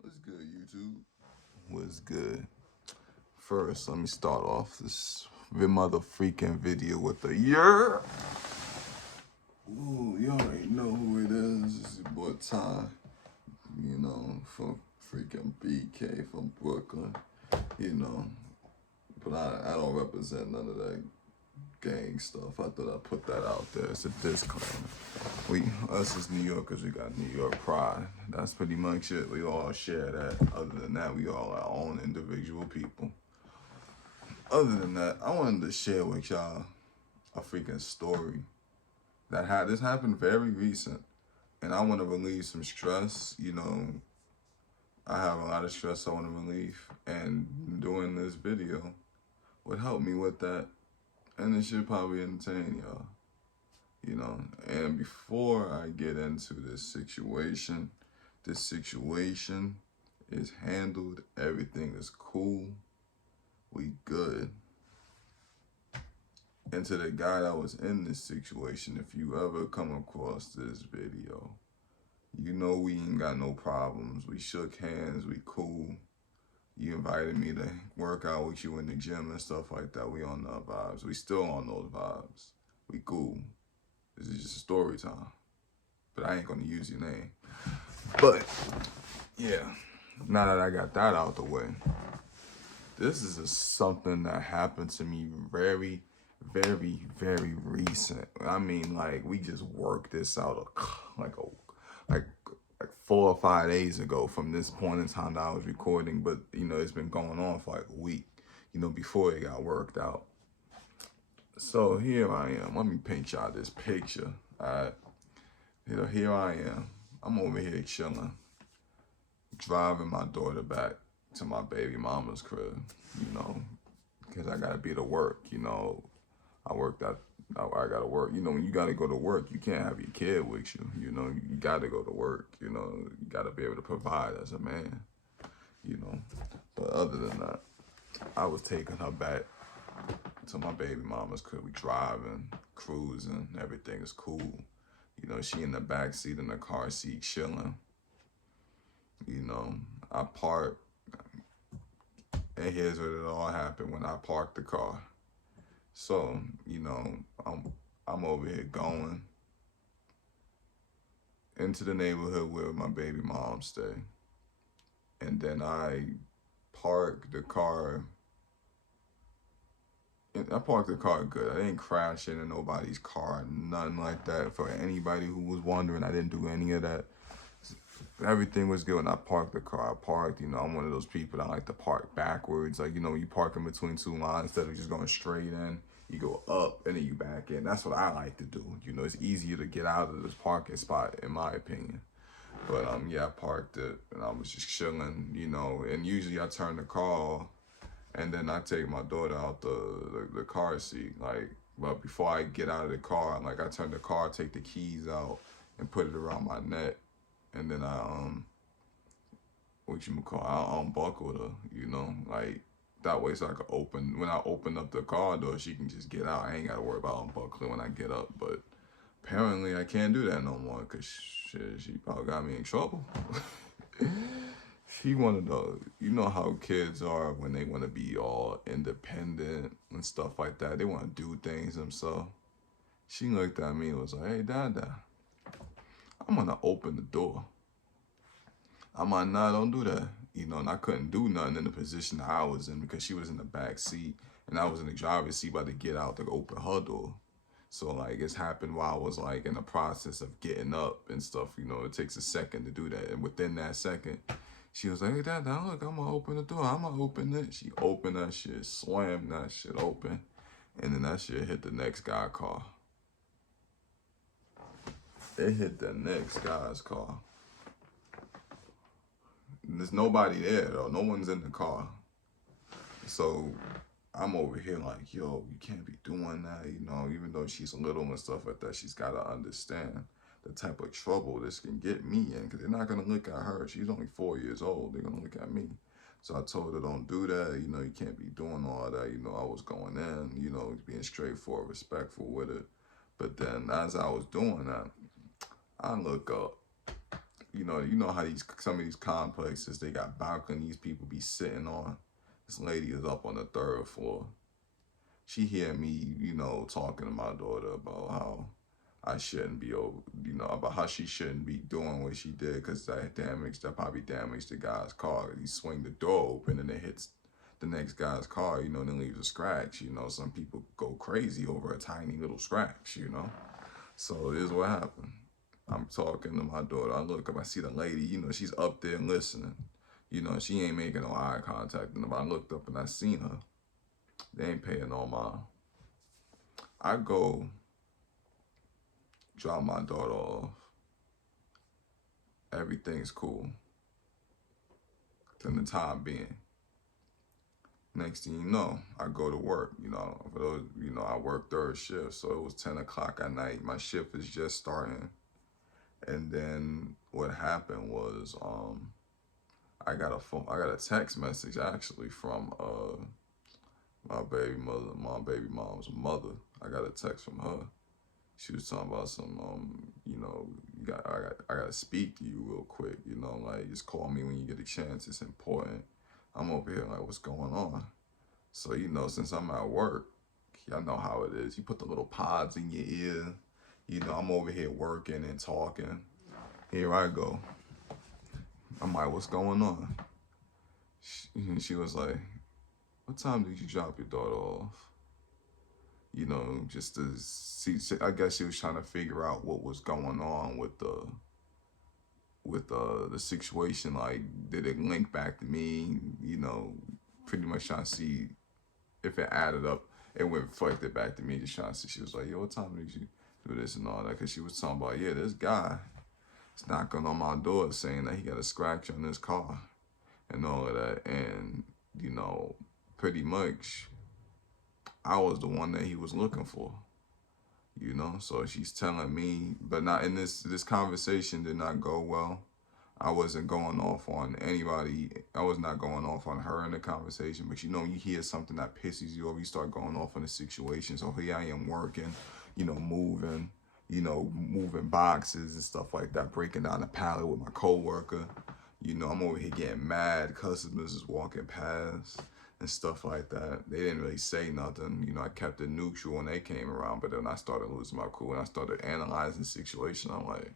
What's good, YouTube? What's good? First, let me start off this motherfucking video with a yeah. Ooh, you already know who it is. It's your boy Ty. You know, from freaking BK from Brooklyn. You know, but I don't represent none of that gang stuff. I thought I'd put that out there. It's a disclaimer. Us as New Yorkers, we got New York pride. That's pretty much it. We all share that. Other than that, we all our own individual people. Other than that, I wanted to share with y'all a freaking story that this happened very recent, and I want to relieve some stress. You know, I have a lot of stress I want to relieve, and doing this video would help me with that, and it should probably entertain y'all. You know, and before I get into this situation is handled. Everything is cool. We good. And to the guy that was in this situation, if you ever come across this video, you know we ain't got no problems. We shook hands, we cool. You invited me to work out with you in the gym and stuff like that. We on the vibes. We still on those vibes. We cool. This is just a story time. But I ain't gonna use your name. But yeah, now that I got that out the way, this is something that happened to me very, very recent. I mean, like we just worked this out like 4 or 5 days ago from this point in time that I was recording. But you know, it's been going on for like a week. You know, before it got worked out. So here I am. Let me paint y'all this picture. You know, here I am. I'm over here chilling, driving my daughter back to my baby mama's crib. You know, because I gotta be to work. You know, I gotta work. You know, when you gotta go to work, you can't have your kid with you. You know, you gotta go to work. You know, you gotta be able to provide as a man. You know, but other than that, I was taking her back to my baby mama's crib. We driving, cruising, everything is cool. You know, she in the back seat in the car seat chilling. You know, I parked, and here's what it all happened when I parked the car. So, you know, I'm over here going into the neighborhood where my baby mom stay. And then I parked the car. I parked the car good. I didn't crash into nobody's car, nothing like that. For anybody who was wondering, I didn't do any of that. Everything was good when I parked the car. I parked, you know, I'm one of those people that like to park backwards. Like, you know, you park in between two lines instead of just going straight in. You go up and then you back in. That's what I like to do. You know, it's easier to get out of this parking spot, in my opinion. But yeah, I parked it and I was just chilling, you know. And usually I turn the car and then I take my daughter out the car seat. Like, but before I get out of the car, like I turn the car, take the keys out, and put it around my neck, and then I unbuckled her, you know, like that way so I could when I open up the car door, she can just get out. I ain't gotta worry about unbuckling when I get up. But apparently I can't do that no more because shit, she probably got me in trouble. She wanted to, you know how kids are when they want to be all independent and stuff like that. They want to do things themselves. She looked at me and was like, "Hey, Dada, I'm gonna open the door." I'm like, "Nah, don't do that." You know, and I couldn't do nothing in the position that I was in because she was in the back seat and I was in the driver's seat about to get out to open her door. So like it's happened while I was like in the process of getting up and stuff. You know, it takes a second to do that, and within that second, she was like, "Hey, Dad, look, I'm gonna open the door. I'm gonna open it." She opened that shit, slammed that shit open, and then that shit hit the next guy's car. It hit the next guy's car. There's nobody there though. No one's in the car. So I'm over here like, yo, you can't be doing that, you know, even though she's little and stuff like that, she's got to understand the type of trouble this can get me in because they're not going to look at her. She's only 4 years old. They're going to look at me. So I told her, don't do that. You know, you can't be doing all that. You know, I was going in, you know, being straightforward, respectful with it. But then as I was doing that, I look up you know how these some of these complexes they got balconies people be sitting on. This lady is up on the third floor. She hear me, talking to my daughter about how I shouldn't be over, about how she shouldn't be doing what she did because that probably damaged the guy's car. He swing the door open and it hits the next guy's car, then leaves a scratch. Some people go crazy over a tiny little scratch. So here's what happened. I'm talking to my daughter. I look up, I see the lady, she's up there listening. She ain't making no eye contact. And I looked up and I seen her. They ain't paying no mind. I go drop my daughter off. Everything's cool. In the time being. Next thing you know, I go to work. For those, I work third shift, so it was 10 o'clock at night. My shift is just starting. And then what happened was, I got a text message actually from my baby mom's mother. I got a text from her. She was talking about some, I gotta speak to you real quick. Like just call me when you get a chance. It's important. I'm over here like, what's going on? So since I'm at work, y'all know how it is. You put the little pods in your ear. I'm over here working and talking. Here I go. I'm like, what's going on? She was like, what time did you drop your daughter off? Just to see. I guess she was trying to figure out what was going on with the situation. Like, did it link back to me? Pretty much trying to see if it added up. It went reflected back to me, just trying to see. She was like, yo, what time did you do this and all that? Because she was talking about, yeah, this guy is knocking on my door saying that he got a scratch on his car and all of that. And, pretty much I was the one that he was looking for. So she's telling me, but not in this conversation did not go well. I wasn't going off on anybody. I was not going off on her in the conversation, but you hear something that pisses you off, you start going off on the situation. So here I am working, moving, moving boxes and stuff like that, breaking down a pallet with my coworker. I'm over here getting mad. Customers is walking past and stuff like that. They didn't really say nothing. I kept it neutral when they came around, but then I started losing my cool and I started analyzing the situation. I'm like,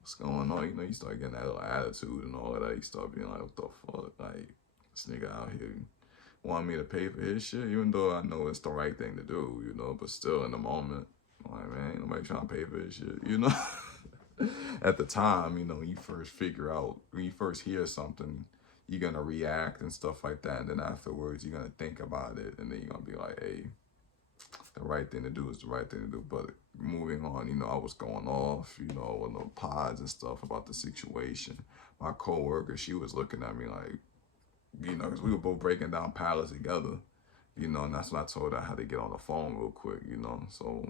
what's going on? You start getting that little attitude and all of that. You start being like, what the fuck? Like, this nigga out here want me to pay for his shit, even though I know it's the right thing to do, but still in the moment, I'm like, man, ain't nobody trying to pay for his shit, At the time, when you first figure out, when you first hear something, you're going to react and stuff like that. And then afterwards, you're going to think about it. And then you're going to be like, hey, the right thing to do is the right thing to do. But moving on, I was going off, with the pods and stuff about the situation. My coworker, she was looking at me like, because we were both breaking down pallets together, and that's when I told her how to get on the phone real quick, So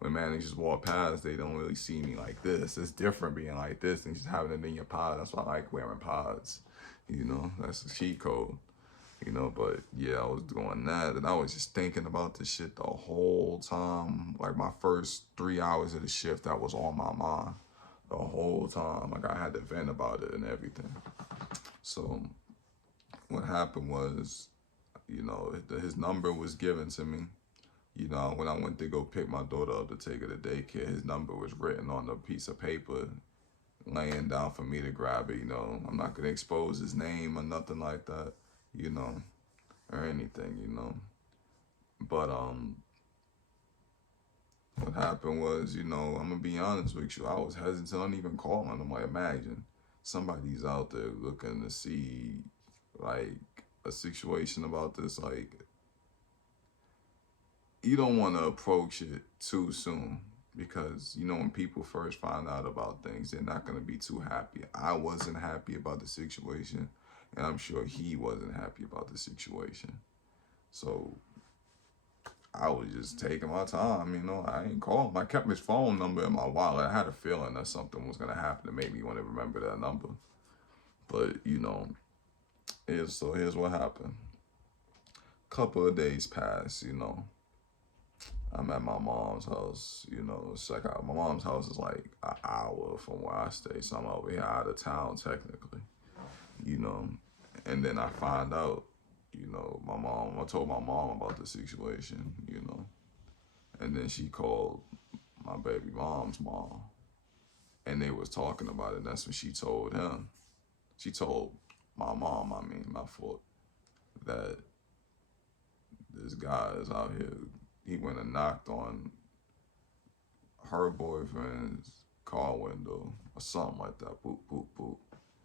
when managers walk past, they don't really see me like this. It's different being like this and just having it in your pod. That's why I like wearing pods. That's the cheat code. But yeah, I was doing that and I was just thinking about this shit the whole time. Like my first 3 hours of the shift, that was on my mind the whole time. Like I had to vent about it and everything. So what happened was, his number was given to me. When I went to go pick my daughter up to take her to daycare, his number was written on a piece of paper, laying down for me to grab it. I'm not gonna expose his name or nothing like that, or anything. But what happened was, I'm gonna be honest with you, I was hesitant on even calling him. Like, imagine somebody's out there looking to see like a situation about this, like you don't want to approach it too soon because when people first find out about things, they're not going to be too happy. I wasn't happy about the situation, and I'm sure he wasn't happy about the situation. So I was just taking my time. I ain't called him. I kept his phone number in my wallet. I had a feeling that something was going to happen to make me want to remember that number. But here's what happened. Couple of days passed. I'm at my mom's house. You know, it's like my mom's house is like an hour from where I stay, so I'm over here out of town technically. You know, and then I find out. You know, my mom. I told my mom about the situation. You know, and then she called my baby mom's mom, and they was talking about it. And that's when she told him. She told my mom. I mean, my fault. That this guy is out here. He went and knocked on her boyfriend's car window or something like that. Boop, boop, boop.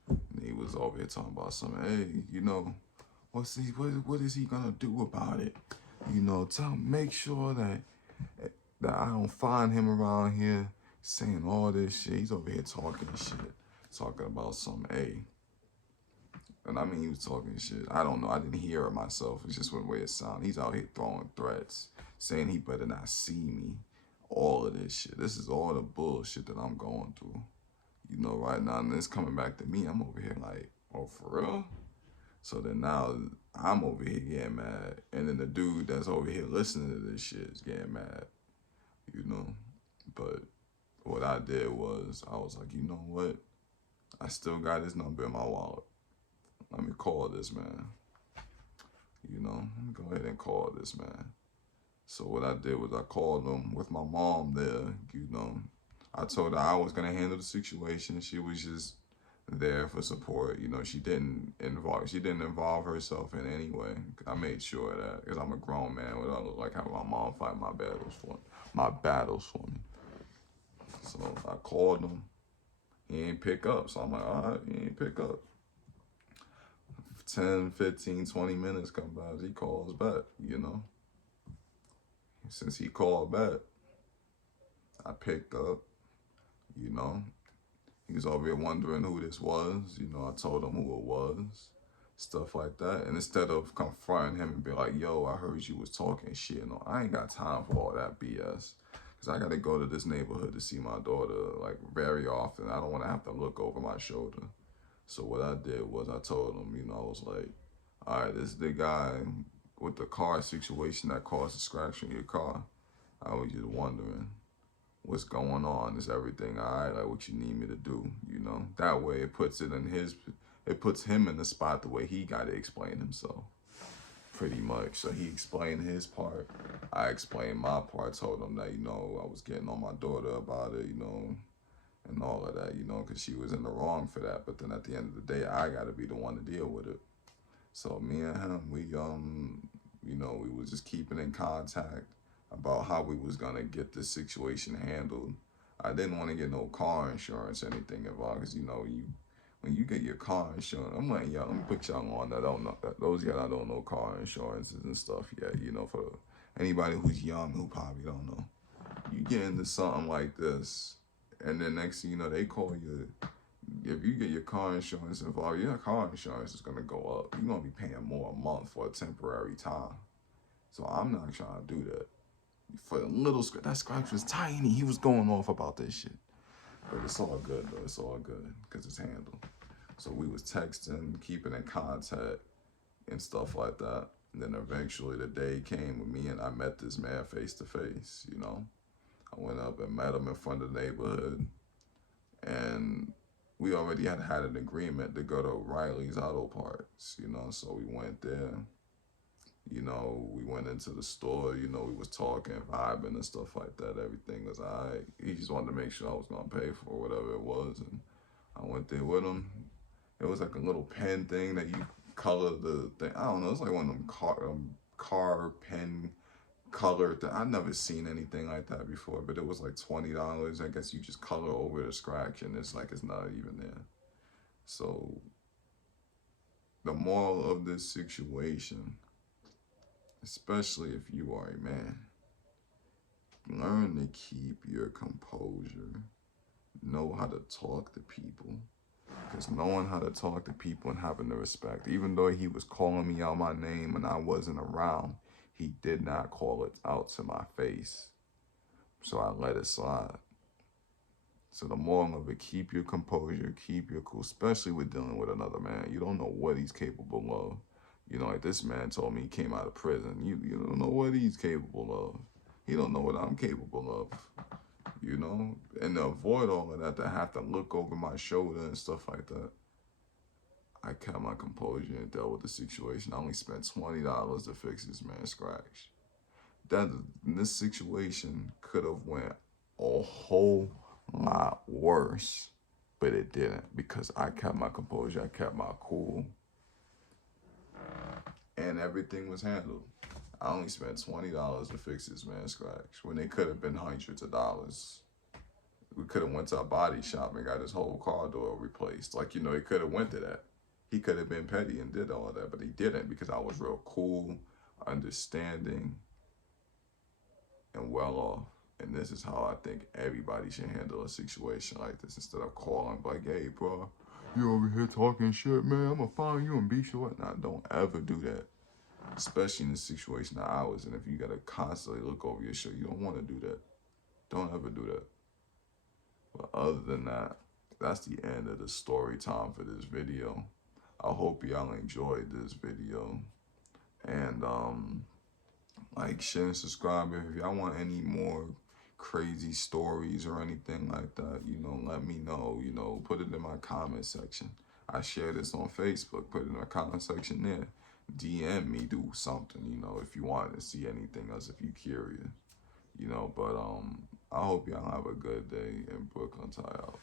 And he was over here talking about something. Hey, you know, what is he gonna do about it? You know, make sure that I don't find him around here saying all this shit. He's over here talking shit, talking about some A. And I mean, he was talking shit. I don't know. I didn't hear it myself. It's just one way it sounded. He's out here throwing threats, saying he better not see me. All of this shit. This is all the bullshit that I'm going through. You know, right now, and it's coming back to me. I'm over here like, oh, for real? So then now I'm over here getting mad. And then the dude that's over here listening to this shit is getting mad, you know? But what I did was, I was like, you know what? I still got his number in my wallet. Let me call this man. You know, let me go ahead and call this man. So what I did was I called him with my mom there, you know. I told her I was gonna handle the situation. She was just there for support. You know, she didn't involve herself in any way. I made sure of that because I'm a grown man. Without look like having my mom fight my battles for me. So I called him. He ain't pick up. So I'm like, all right, he ain't pick up. 10, 15, 20 minutes come by. He calls back, you know. Since he called back, I picked up, you know. He was over here wondering who this was. You know, I told him who it was, stuff like that. And instead of confronting him and be like, yo, I heard you was talking shit. No, I ain't got time for all that BS. Because I got to go to this neighborhood to see my daughter, like, very often. I don't want to have to look over my shoulder. So what I did was I told him, you know, I was like, all right, this is the guy with the car situation that caused the scratch on your car. I was just wondering what's going on. Is everything all right? Like what you need me to do, you know? That way it puts him in the spot the way he got to explain himself, pretty much. So he explained his part. I explained my part, told him that, you know, I was getting on my daughter about it, you know, and all of that, you know, because she was in the wrong for that. But then at the end of the day, I got to be the one to deal with it. So me and him, you know, we was just keeping in contact about how we was gonna get this situation handled. I didn't want to get no car insurance or anything involved, cause you know when you get your car insurance, I'm letting y'all, let me put y'all on that don't know those y'all that don't know car insurances and stuff yet. You know, for anybody who's young who probably don't know, you get into something like this, and then next thing you know, they call you. If you get your car insurance involved, your car insurance is gonna go up. You're gonna be paying more a month for a temporary time. So I'm not trying to do that. For a little scratch, that scratch was tiny. He was going off about this shit. But it's all good though. It's all good because it's handled. So we was texting, keeping in contact and stuff like that. And then eventually the day came with me and I met this man face to face, you know. I went up and met him in front of the neighborhood and we already had an agreement to go to Riley's Auto Parts, you know, so we went there. You know, we went into the store, you know, we was talking, vibing and stuff like that. Everything was all right. He just wanted to make sure I was going to pay for whatever it was. And I went there with him. It was like a little pen thing that you color the thing. I don't know. It's like one of them car pen color thing. I've never seen anything like that before, but it was like $20. I guess you just color over the scratch and it's like it's not even there. So the moral of this situation, especially if you are a man, learn to keep your composure. Know how to talk to people. Because knowing how to talk to people and having the respect, even though he was calling me out my name and I wasn't around, he did not call it out to my face. So I let it slide. So the moral of it, keep your composure, keep your cool, especially with dealing with another man. You don't know what he's capable of. You know, like this man told me he came out of prison. You don't know what he's capable of. He don't know what I'm capable of, you know? And to avoid all of that, to have to look over my shoulder and stuff like that, I kept my composure and dealt with the situation. I only spent $20 to fix this man's scratch. That this situation could have went a whole lot worse, but it didn't because I kept my composure, I kept my cool, and everything was handled. I only spent $20 to fix this man's scratch when it could have been hundreds of dollars. We could have went to a body shop and got his whole car door replaced. Like, you know, he could have went to that. He could have been petty and did all of that, but he didn't because I was real cool, understanding, and well off. And this is how I think everybody should handle a situation like this instead of calling like, hey, bro, you over here talking shit, man. I'm gonna find you and beat you up. Nah, don't ever do that. Especially in the situation that I was in. If you gotta constantly look over your shoulder, you don't want to do that. Don't ever do that. But other than that, that's the end of the story time for this video. I hope y'all enjoyed this video. And like, share, and subscribe. If y'all want any more crazy stories or anything like that, you know, let me know. You know, put it in my comment section. I share this on Facebook. Put it in my comment section there. DM me, do something, you know, if you want to see anything else, if you're curious, you know. But I hope y'all have a good day, and Brooklyn tie out.